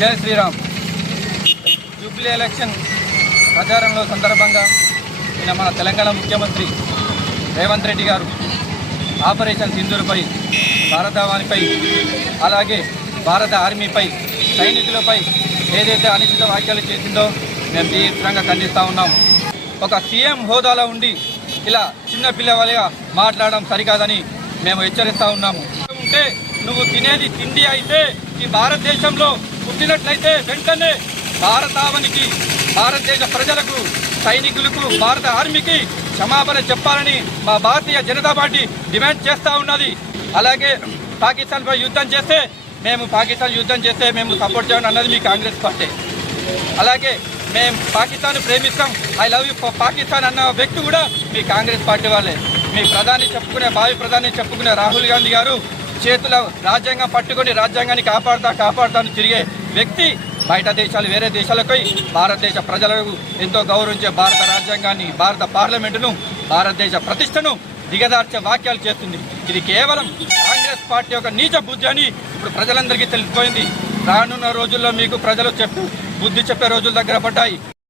జై Sriram. Jubilee election ప్రచారంలో సందర్భంగా నిన్న మన తెలంగాణ ముఖ్యమంత్రి రేవంత్ రెడ్డి గారు ఆపరేషన్ సింధూర్పై, భారతావానిపై, అలాగే భారత ఆర్మీపై, సైనికులపై ఏదైతే అనుచిత వ్యాఖ్యలు చేసిందో మేము తీవ్రంగా ఖండిస్తూ ఉన్నాం. ఒక సీఎం హోదాలో ఉండి ఇలా చిన్న పిల్లవాళ్ళగా మాట్లాడడం సరికాదని మేము హెచ్చరిస్తూ ఉన్నాము. ఉంటే నువ్వు తినేది తిండి అయితే ఈ భారతదేశంలో పుట్టినట్లయితే వెంటనే భారతావనికి, భారతదేశ ప్రజలకు, సైనికులకు, భారత ఆర్మీకి క్షమాపణ చెప్పాలని మా భారతీయ జనతా పార్టీ డిమాండ్ చేస్తూ ఉన్నది. అలాగే పాకిస్తాన్పై యుద్ధం చేస్తే మేము సపోర్ట్ చేయాలని అన్నది మీ కాంగ్రెస్ పార్టీ. అలాగే మేము పాకిస్తాన్ ప్రేమిస్తాం, ఐ లవ్ యూ పాకిస్తాన్ అన్న వ్యక్తి కూడా మీ కాంగ్రెస్ పార్టీ వాళ్ళే. మీ ప్రధాని చెప్పుకునే, భావి ప్రధాని చెప్పుకునే రాహుల్ గాంధీ గారు చేతుల రాజ్యాంగం పట్టుకొని రాజ్యాంగాన్ని కాపాడుతాను తిరిగే వ్యక్తి బయట దేశాలు, వేరే దేశాలపై భారతదేశ ప్రజలకు ఎంతో గౌరవించే భారత రాజ్యాంగాన్ని, భారత పార్లమెంటును, భారతదేశ ప్రతిష్టను దిగదార్చే వాక్యాలు చేస్తుంది. ఇది కేవలం కాంగ్రెస్ పార్టీ యొక్క నీచ బుద్ధి అని ఇప్పుడు ప్రజలందరికీ తెలిసిపోయింది. రానున్న రోజుల్లో మీకు ప్రజలు బుద్ధి చెప్పే రోజులు దగ్గర పడ్డాయి.